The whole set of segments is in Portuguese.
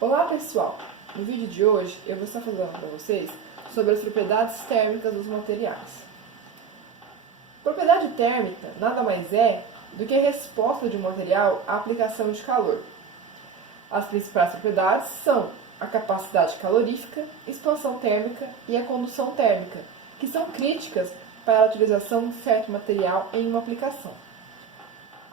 Olá pessoal! No vídeo de hoje eu vou estar falando para vocês sobre as propriedades térmicas dos materiais. Propriedade térmica nada mais é do que a resposta de um material à aplicação de calor. As principais propriedades são a capacidade calorífica, expansão térmica e a condução térmica, que são críticas para a utilização de certo material em uma aplicação.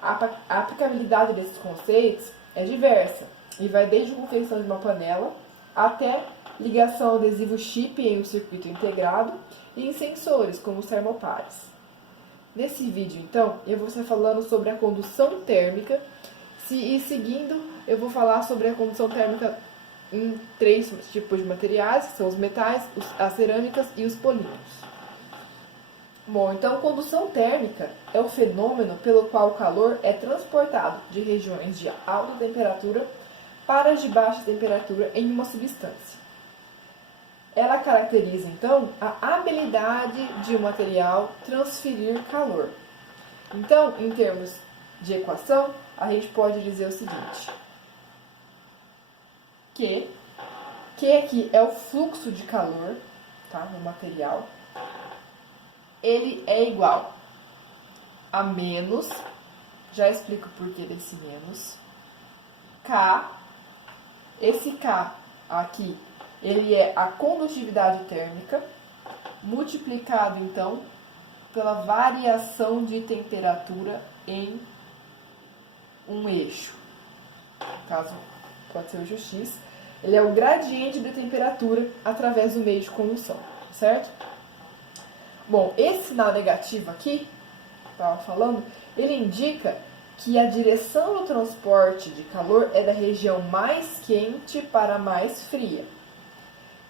A aplicabilidade desses conceitos é diversa e vai desde a confecção de uma panela até ligação ao adesivo chip em um circuito integrado e em sensores, como os termopares. Nesse vídeo, então, eu vou estar falando sobre a condução térmica e seguindo eu vou falar sobre a condução térmica em 3 tipos de materiais, que são os metais, as cerâmicas e os polímeros. Bom, então, condução térmica é o fenômeno pelo qual o calor é transportado de regiões de alta temperatura para as de baixa temperatura em uma substância. Ela caracteriza, então, a habilidade de um material transferir calor. Então, em termos de equação, a gente pode dizer o seguinte, que aqui é o fluxo de calor, tá, no material, ele é igual a menos, já explico o porquê desse menos, K, esse K aqui, ele é a condutividade térmica, multiplicado então pela variação de temperatura em um eixo, no caso pode ser o eixo X, ele é o gradiente de temperatura através do meio de condução, certo? Bom, esse sinal negativo aqui, estava falando, ele indica que a direção do transporte de calor é da região mais quente para a mais fria.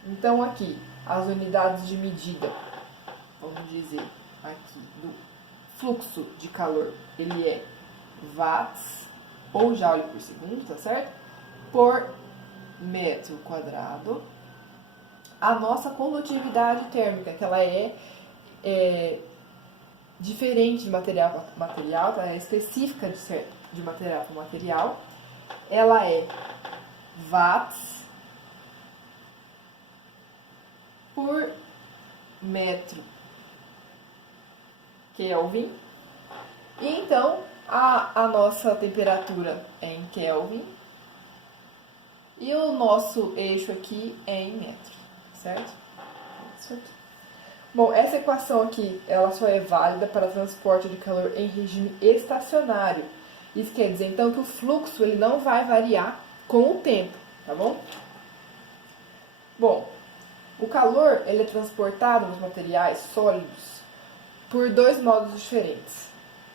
Então, aqui, as unidades de medida, vamos dizer, aqui, do fluxo de calor, ele é watts, ou joule por segundo, tá certo? Por metro quadrado. A nossa condutividade térmica, que ela é diferente de material para material, tá? É específica de material para material. Ela é watts por metro Kelvin. E então, a nossa temperatura é em Kelvin. E o nosso eixo aqui é em metro, certo? Isso aqui. Bom, essa equação aqui, ela só é válida para transporte de calor em regime estacionário. Isso quer dizer, então, que o fluxo ele não vai variar com o tempo, tá bom? Bom, o calor ele é transportado nos materiais sólidos por 2 modos diferentes.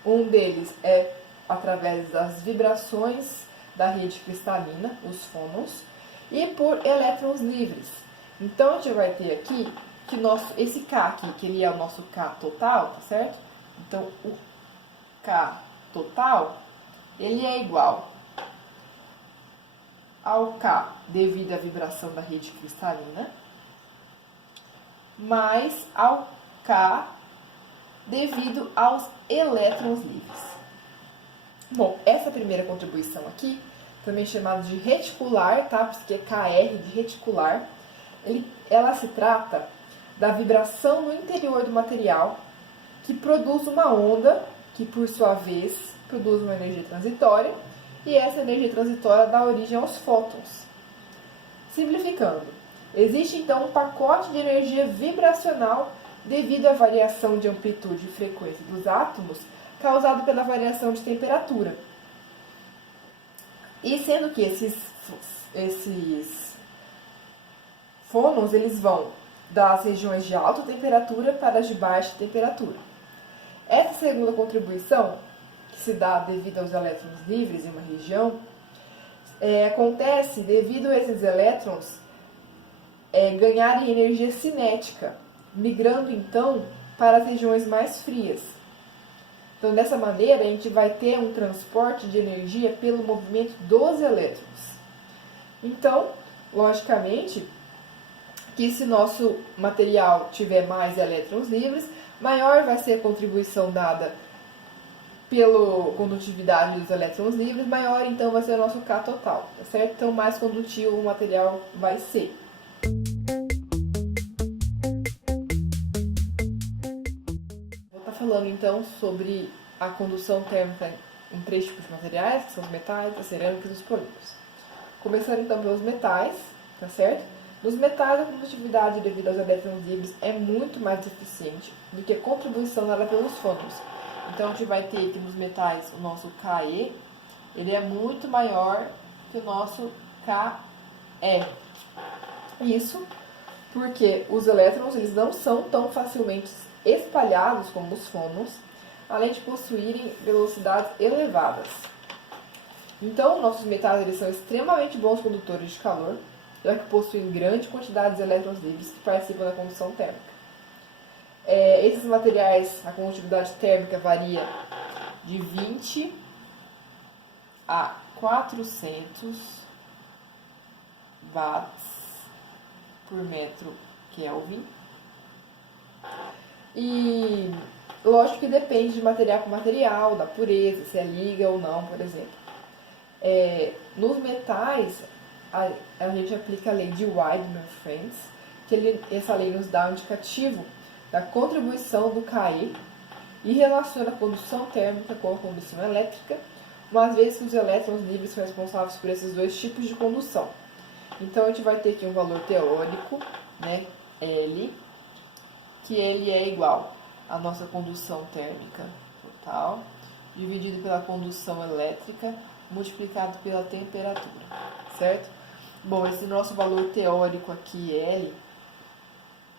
Um deles é através das vibrações da rede cristalina, os fônons, e por elétrons livres. Então, a gente vai ter aqui que esse K aqui, que ele é o nosso K total, tá certo? Então, o K total, ele é igual ao K devido à vibração da rede cristalina, mais ao K devido aos elétrons livres. Bom, essa primeira contribuição aqui, também chamada de reticular, tá? Porque é KR de reticular, ela se trata da vibração no interior do material, que produz uma onda, que por sua vez produz uma energia transitória, e essa energia transitória dá origem aos fótons. Simplificando, existe então um pacote de energia vibracional devido à variação de amplitude e frequência dos átomos, causado pela variação de temperatura. E sendo que esses fônons, eles vão das regiões de alta temperatura para as de baixa temperatura. Essa segunda contribuição, que se dá devido aos elétrons livres em uma região, acontece devido a esses elétrons ganharem energia cinética, migrando então para as regiões mais frias. Então, dessa maneira, a gente vai ter um transporte de energia pelo movimento dos elétrons. Então, logicamente, que se nosso material tiver mais elétrons livres, maior vai ser a contribuição dada pela condutividade dos elétrons livres, maior então vai ser o nosso K total, tá certo? Então mais condutível o material vai ser. Vou estar falando então sobre a condução térmica em 3 tipos de materiais, que são os metais, as cerâmicas e os polímeros. Começando então pelos metais, tá certo? Nos metais, a condutividade devido aos elétrons livres é muito mais eficiente do que a contribuição dada pelos fôtons. Então, a gente vai ter aqui nos metais o nosso Ke, ele é muito maior que o nosso Ke. Isso porque os elétrons eles não são tão facilmente espalhados como os fôtons, além de possuírem velocidades elevadas. Então, nossos metais eles são extremamente bons condutores de calor, já que possuem grande quantidade de elétrons livres que participam da condução térmica. Esses materiais, a condutividade térmica varia de 20 a 400 watts por metro Kelvin. E lógico que depende de material para material, da pureza, se é liga ou não, por exemplo. Nos metais, a gente aplica a lei de Weidmann-Friends, que essa lei nos dá um indicativo da contribuição do Ke e relaciona a condução térmica com a condução elétrica, uma vez que os elétrons livres são responsáveis por esses dois tipos de condução. Então, a gente vai ter aqui um valor teórico, né, L, que ele é igual à nossa condução térmica total, dividido pela condução elétrica, multiplicado pela temperatura, certo? Bom, esse nosso valor teórico aqui, L,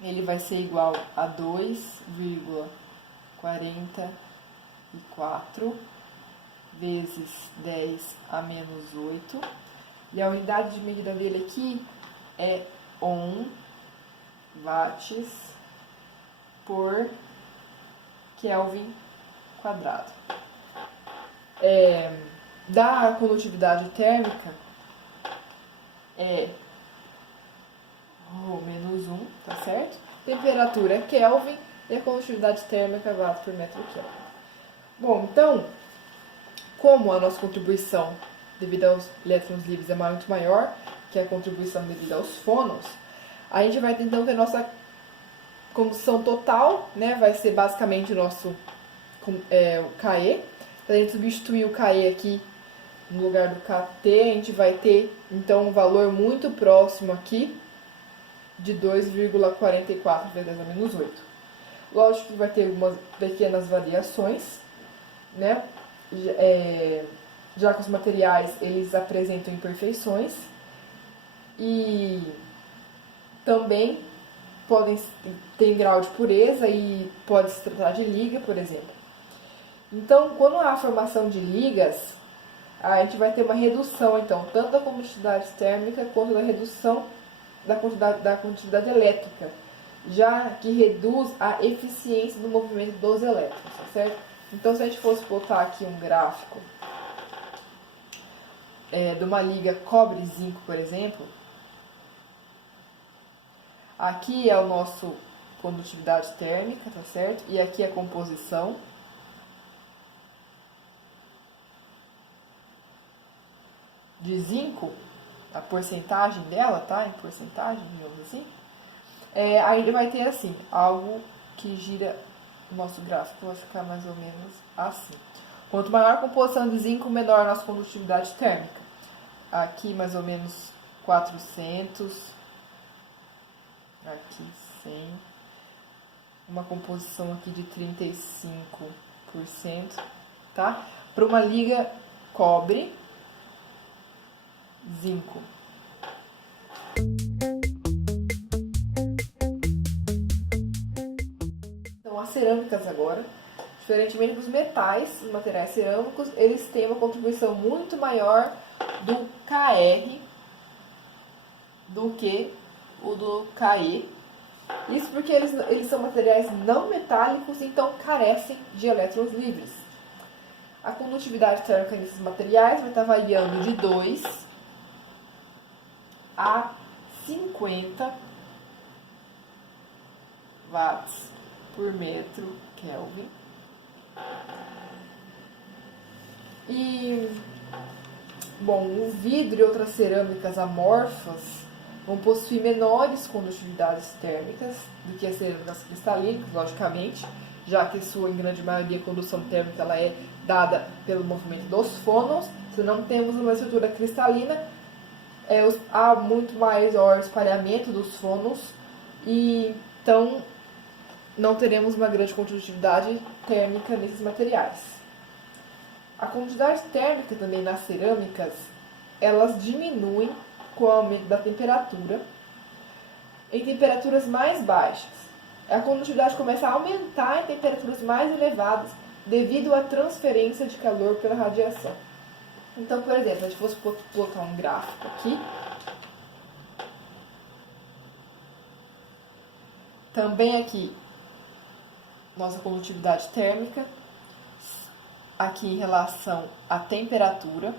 ele vai ser igual a 2,44 vezes 10 a menos 8. E a unidade de medida dele aqui é ohm, watts por Kelvin quadrado. Da condutividade térmica é Rho menos 1, tá certo? Temperatura é Kelvin e a condutividade térmica é watts por metro Kelvin. Bom, então, como a nossa contribuição devido aos elétrons livres é muito maior que a contribuição devido aos fônons, a gente vai ter então que a nossa condução total, né, vai ser basicamente o nosso o Ke. Para a gente substituir o Ke aqui no lugar do Kt, a gente vai ter então um valor muito próximo aqui de 2,44 vezes 10 a menos 8. Lógico que vai ter algumas pequenas variações, né? Já que os materiais eles apresentam imperfeições e também podem ter grau de pureza e pode se tratar de liga, por exemplo. Então, quando há a formação de ligas, a gente vai ter uma redução, então, tanto da condutividade térmica quanto da redução da condutividade elétrica, já que reduz a eficiência do movimento dos elétrons, tá certo? Então, se a gente fosse botar aqui um gráfico de uma liga cobre-zinco, por exemplo, aqui é o nosso condutividade térmica, tá certo? E aqui é a composição. De zinco, a porcentagem dela, tá? Em porcentagem, digamos assim. Aí ele vai ter assim, algo que gira o nosso gráfico, vai ficar mais ou menos assim. Quanto maior a composição de zinco, menor a nossa condutividade térmica. Aqui mais ou menos 400, aqui 100, uma composição aqui de 35%, tá? Para uma liga cobre, zinco. Então, as cerâmicas agora, diferentemente dos metais, os materiais cerâmicos, eles têm uma contribuição muito maior do Kr do que o do Ke. Isso porque eles são materiais não metálicos, então carecem de elétrons livres. A condutividade térmica desses materiais vai estar variando de 2 a 50 watts por metro Kelvin. E, bom, o vidro e outras cerâmicas amorfas vão possuir menores condutividades térmicas do que as cerâmicas cristalinas, logicamente, já que sua, em grande maioria, condução térmica ela é dada pelo movimento dos fônons. Se não temos uma estrutura cristalina, há muito maior espalhamento dos fônons e então não teremos uma grande condutividade térmica nesses materiais. A condutividade térmica também nas cerâmicas, elas diminuem com o aumento da temperatura em temperaturas mais baixas. A condutividade começa a aumentar em temperaturas mais elevadas devido à transferência de calor pela radiação. Então, por exemplo, se a gente fosse colocar um gráfico aqui, também aqui, nossa condutividade térmica, aqui em relação à temperatura.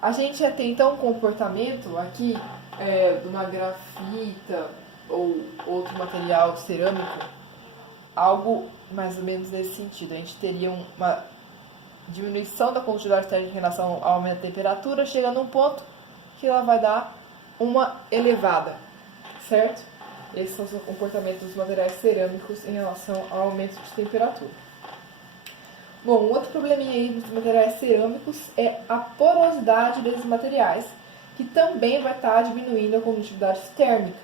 A gente já tem então um comportamento aqui de uma grafita ou outro material cerâmico, algo mais ou menos nesse sentido. A gente teria uma diminuição da condutividade térmica em relação ao aumento da temperatura, chegando a um ponto que ela vai dar uma elevada, certo? Esses são os comportamentos dos materiais cerâmicos em relação ao aumento de temperatura. Bom, um outro probleminha aí dos materiais cerâmicos é a porosidade desses materiais, que também vai estar diminuindo a condutividade térmica.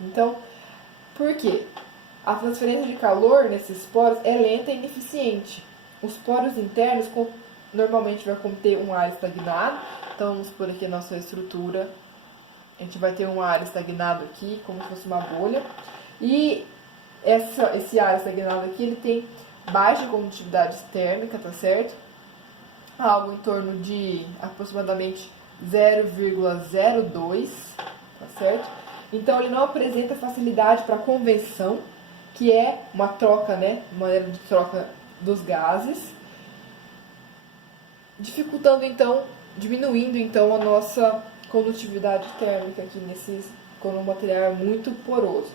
Então, por quê? A transferência de calor nesses poros é lenta e ineficiente. Os poros internos normalmente vai conter um ar estagnado. Então, vamos por aqui a nossa estrutura. A gente vai ter um ar estagnado aqui, como se fosse uma bolha. E esse ar estagnado aqui, ele tem baixa condutividade térmica, tá certo? Algo em torno de aproximadamente 0,02, tá certo? Então, ele não apresenta facilidade para conveção, que é uma troca, né? Uma maneira de troca dos gases, dificultando então, diminuindo então a nossa condutividade térmica aqui quando o material é muito poroso.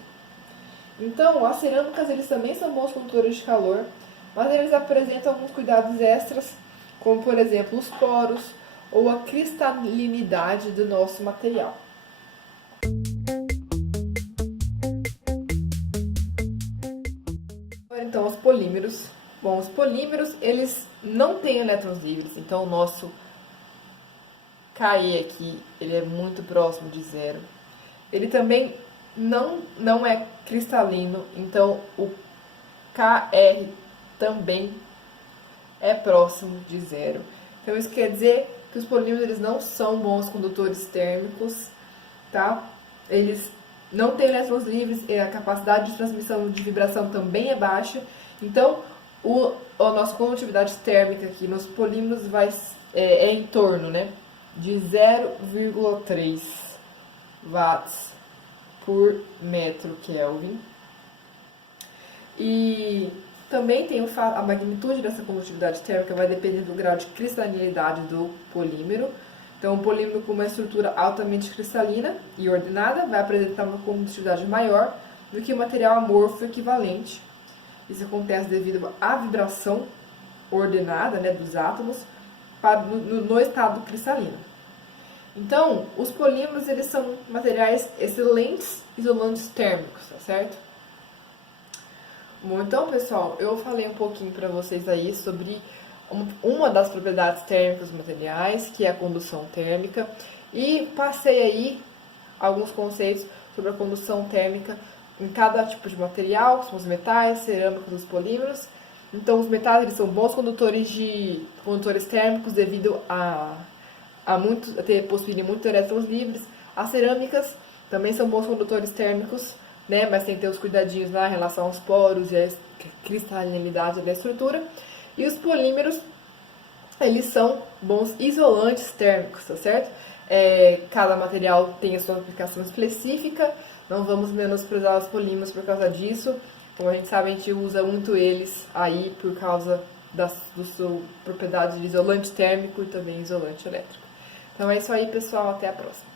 Então, as cerâmicas eles também são bons condutores de calor, mas eles apresentam alguns cuidados extras, como por exemplo os poros ou a cristalinidade do nosso material. Então, os polímeros. Bom, os polímeros, eles não têm elétrons livres, então o nosso Ke aqui, ele é muito próximo de zero. Ele também não é cristalino, então o Kr também é próximo de zero. Então, isso quer dizer que os polímeros eles não são bons condutores térmicos, tá? Eles não têm elétrons livres, a capacidade de transmissão de vibração também é baixa. Então, a nossa condutividade térmica aqui nos polímeros é em torno, né, de 0,3 watts por metro Kelvin. E também tem a magnitude dessa condutividade térmica vai depender do grau de cristalinidade do polímero. Então, o polímero com uma estrutura altamente cristalina e ordenada vai apresentar uma condutividade maior do que o material amorfo equivalente. Isso acontece devido à vibração ordenada, né, dos átomos no estado cristalino. Então, os polímeros eles são materiais excelentes isolantes térmicos, tá certo? Bom, então, pessoal, eu falei um pouquinho para vocês aí sobre uma das propriedades térmicas dos materiais, que é a condução térmica, e passei aí alguns conceitos sobre a condução térmica em cada tipo de material, que são os metais, cerâmicos, os polímeros. Então, os metais eles são bons condutores térmicos devido a possuírem muitos elétrons livres. As cerâmicas também são bons condutores térmicos, né, mas tem que ter os cuidadinhos lá em relação aos poros e a cristalinidade da estrutura. E os polímeros, eles são bons isolantes térmicos, tá certo? Cada material tem a sua aplicação específica, não vamos menosprezar os polímeros por causa disso. Como a gente sabe, a gente usa muito eles aí por causa da sua propriedade de isolante térmico e também isolante elétrico. Então é isso aí, pessoal, até a próxima.